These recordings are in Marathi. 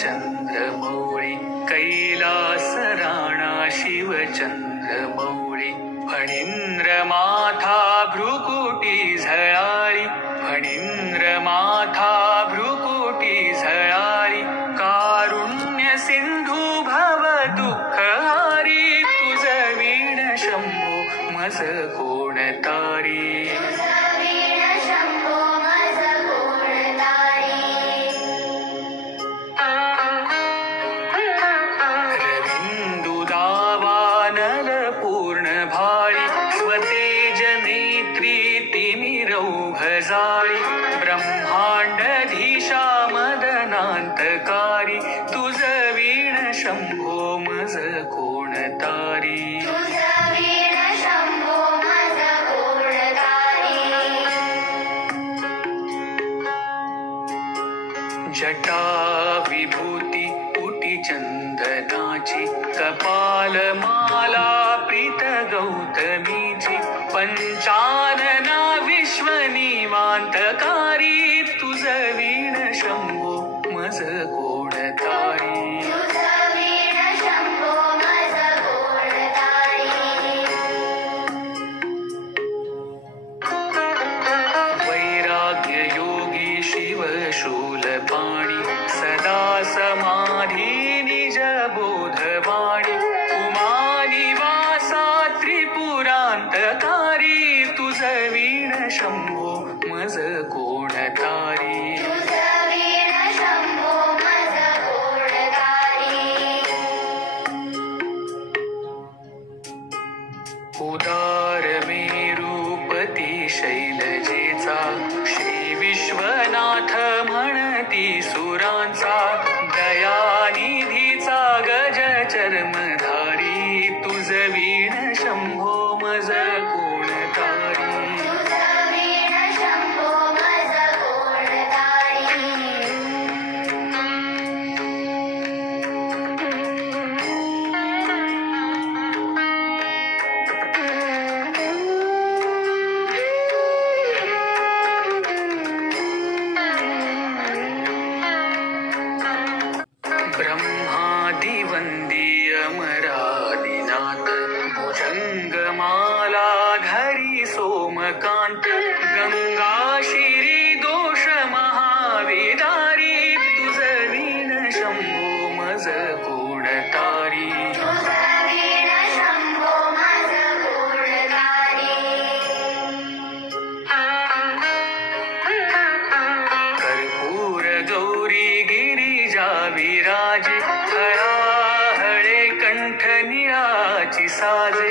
चंद्रमौळी कैलास राणा शिवचंद्रमौळी फणींद्र माथा भ्रुकुटी झळाळी फणींद्र माथा भ्रुकुटी झळाळी कारुण्य सिंधू भव दुःखहारी तुझ वीण शंभो मज कोण तारी ब्रह्मांडधीशा मदनांतकारी तुझ वीण शंभो मज कोण तारी जटा विभूती पुटी चंदनाची कपाल माला प्रीत गौतमीची पंचानना विश्वनिवांतकारी तुझ वीण शंभो मज कोण तारी वैराग्य योगी शिव शूलपाणी सदा समाधी निज बोधवाणी उमानिवासा त्रिपुरांतकारी तुझ वीण शंभो मज कोण तारी उदार मेरूपती शैलजेचा श्री विश्वनाथ म्हणती सुरांचा दयानिधीचा गज चर्मधारी तुझ वीण शंभो मज कोण तारी ब्रह्मादिवंदी अमरादिनाथ भुजंगमाला धरी सोमकांत गंगा शिरी दोष महाविदारी तुझ वीण शंभो मज कोण तारी कर्पूर गौरी गिरिजा विराजे हळाहळे कंठ निळाची साजे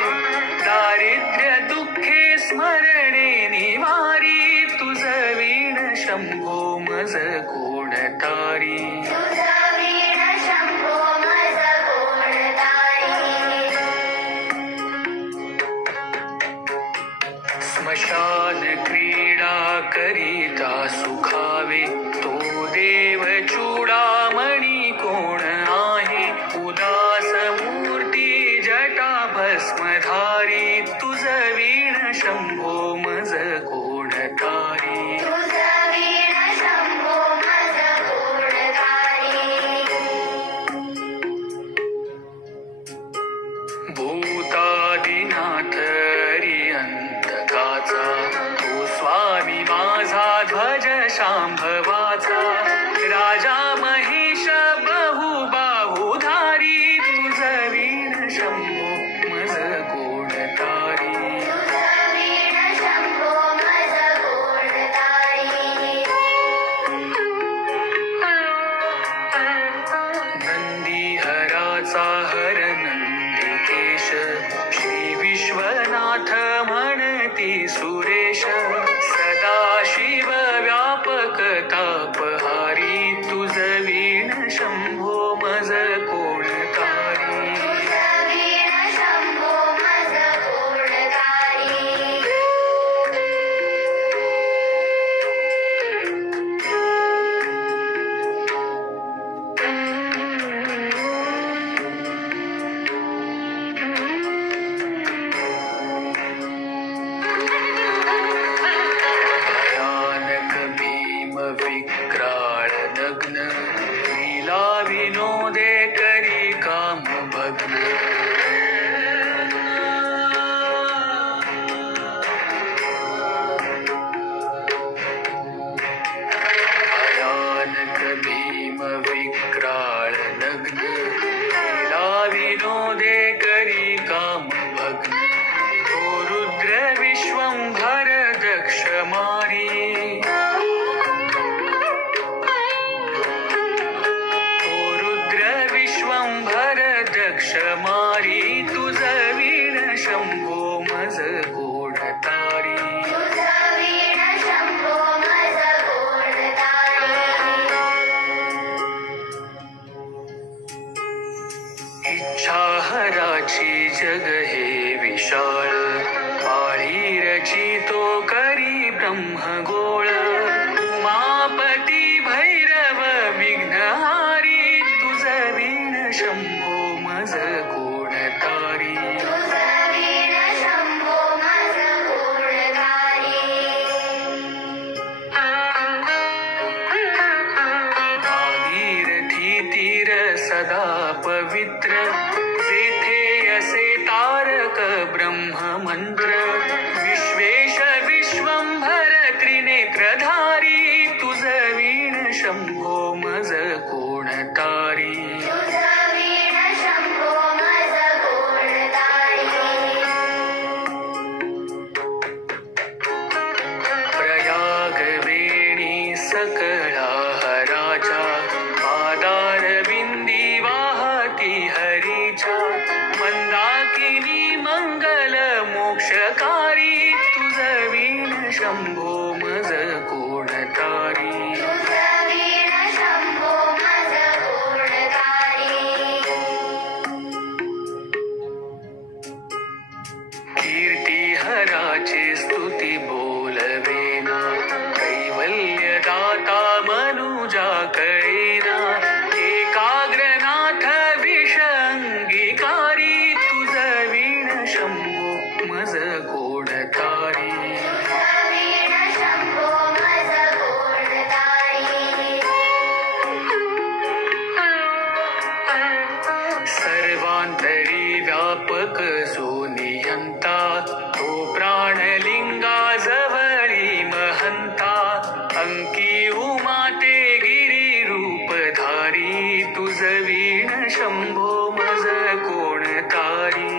दारिद्र्य दुःखे स्मरणे निवारी तुझ वीण शंभो मज कोण तारी स्मशान क्रीडा करिता सुखावे तो देव चूडामणी कोण आहे उदास मूर्ती जटा भस्मधारी तुझ वीण शंभो मज कोण तारी भूतादिनाथ अंतकाचा तो स्वामी माझा ध्वज शांभवाचा राजा महेश बहुबाहुधारी तुझ वीण शंभो मज कोण तारी नंदी हराचा हर नंदिकेश श्री विश्वनाथ म्हणती सुरेश सदा शिव व्यापक तापहारी तुझ वीण शंभो मज कोण तारी जग हे विशाळ पाळी रचितो करी ब्रह्मगोळ उमापती भैरव विघ्नहारी तुझ वीण शंभो मज कोण तारी सदा पवित्र जेथे असे तारक ब्रह्ममंत्र विश्वेश विश्वंभर त्रिनेत्रधारी तुझ वीण शंभो मज कोण तारी प्रयाग वेणी सकळा हराच्या पादार विंदी वाहती हरीच्या मंदाकिनी मंगल मोक्षकारी तुझ वीण शंभो मज कोण तारी कीर्ती हराची स्तुती बोलवेना कैवल्य दाता मनुजा कळेना एकाग्रनाथ विष अंगीकारी तुझ वीण शंभो मज कोण तारी सर्वांतरी व्यापक सोनियंता तो प्राणलिंगा जवळी महंता अंकी उमाते गिरी रूपधारी तुझ वीण शंभो मज कोण तारी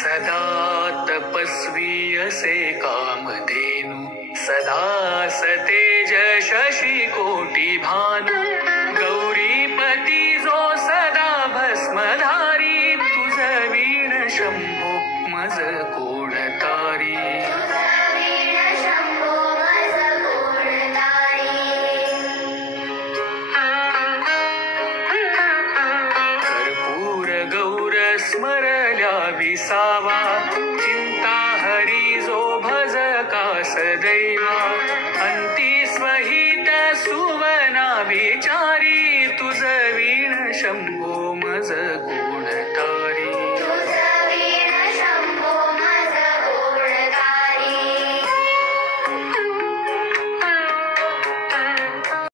सदा तपस्वी असे कामधेनु सदा सतेज शशी कोटी भानु गौरीपती जो सदा भस्मधारी तुझ वीण शंभो मज कोण तारी कर्पूर गौर स्मरल्या विसावा चिंता हरी जो भज का सदैवा अंती स्वहित सुवना विचारी तुझ वीण शंभो मज